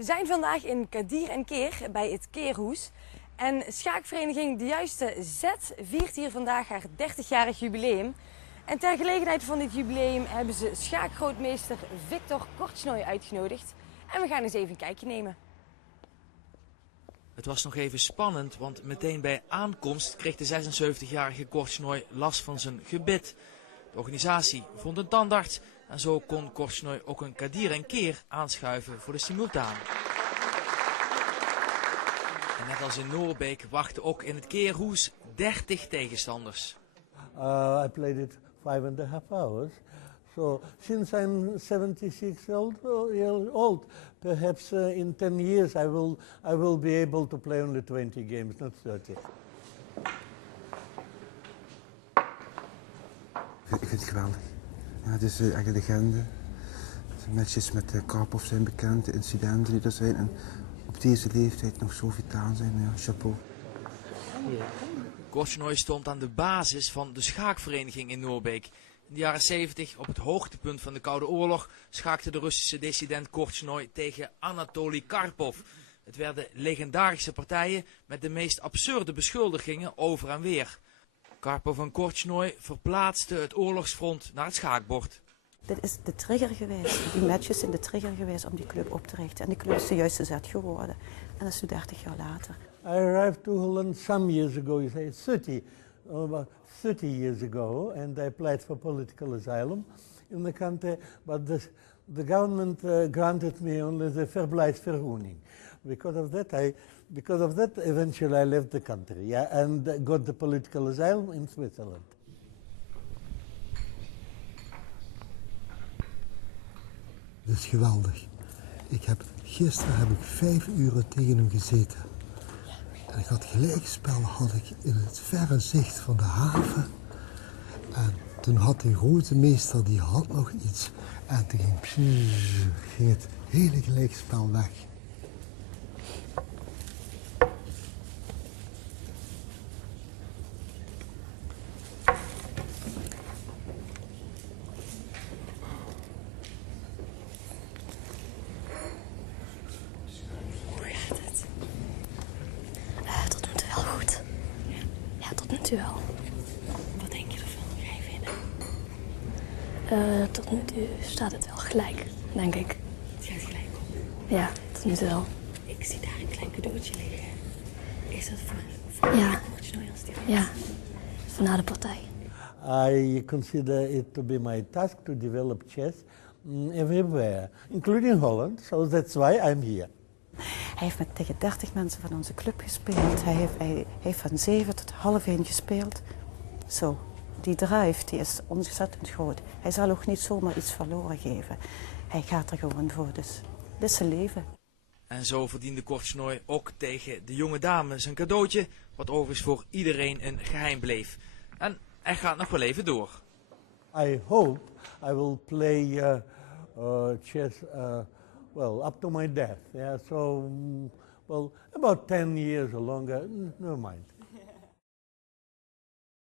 We zijn vandaag in Kadir en Keer bij het Keerhoes. En schaakvereniging De Juiste Zet viert hier vandaag haar 30-jarig jubileum. En ter gelegenheid van dit jubileum hebben ze schaakgrootmeester Viktor Korchnoi uitgenodigd. En we gaan eens even een kijkje nemen. Het was nog even spannend, want meteen bij aankomst kreeg de 76-jarige Korchnoi last van zijn gebit. De organisatie vond een tandarts en zo kon Korchnoi ook een Kadir en Keer aanschuiven voor de simultaan. En net als in Noorbeek wachten ook in het Keerhoes 30 tegenstanders. I played it 5.5 hours. So since I'm 76 years old, perhaps in 10 years I will be able to play only 20 games, not 30. Ik vind het geweldig. Ja, het is echt een legende. De matches met Karpov zijn bekend, de incidenten die er zijn. En op deze leeftijd nog zo vitaal zijn, ja, chapeau. Korchnoi stond aan de basis van de schaakvereniging in Noorbeek. In de jaren 70, op het hoogtepunt van de Koude Oorlog, schaakte de Russische dissident Korchnoi tegen Anatoli Karpov. Het werden legendarische partijen met de meest absurde beschuldigingen over en weer. Karpov en Korchnoi verplaatsten het oorlogsfront naar het schaakbord. Dit is de trigger geweest, die matches zijn de trigger geweest om die club op te richten. En die club is De Juiste Zet geworden. En dat is nu 30 jaar later. I arrived to Holland some years ago, you say 30, about 30 years ago, and I applied for political asylum in the country, but the government granted me only the Verblijfsvergunning. Because of that, eventually I left the country, yeah, and got the political asylum in Switzerland. Dat is geweldig. Gisteren heb ik 5 uur tegen hem gezeten. En ik had gelijkspel in het verre zicht van de haven. En toen had de grote meester, die had nog iets. En toen ging het hele gelijkspel weg. Wel. Wat denk je ervan? Ga je winnen? Tot nu toe staat het wel gelijk, denk ik. Het gaat gelijk op. Ja, tot nu toe wel. Ik zie daar een klein cadeautje liggen. Is dat voor Ja. Korchnoi als die Ja, voor na de partij. I consider it to be my task to develop chess everywhere, including Holland, so that's why I'm here. Hij heeft tegen 30 mensen van onze club gespeeld. Hij heeft van 7 tot 12:30 gespeeld. Zo, die drive die is ontzettend groot. Hij zal ook niet zomaar iets verloren geven. Hij gaat er gewoon voor, dus dit is zijn leven. En zo verdiende Korchnoi ook tegen de jonge dames een cadeautje, wat overigens voor iedereen een geheim bleef. En hij gaat nog wel even door. I hope I will play chess well, up to my death. Yeah, so, well, about 10 years or longer, never mind.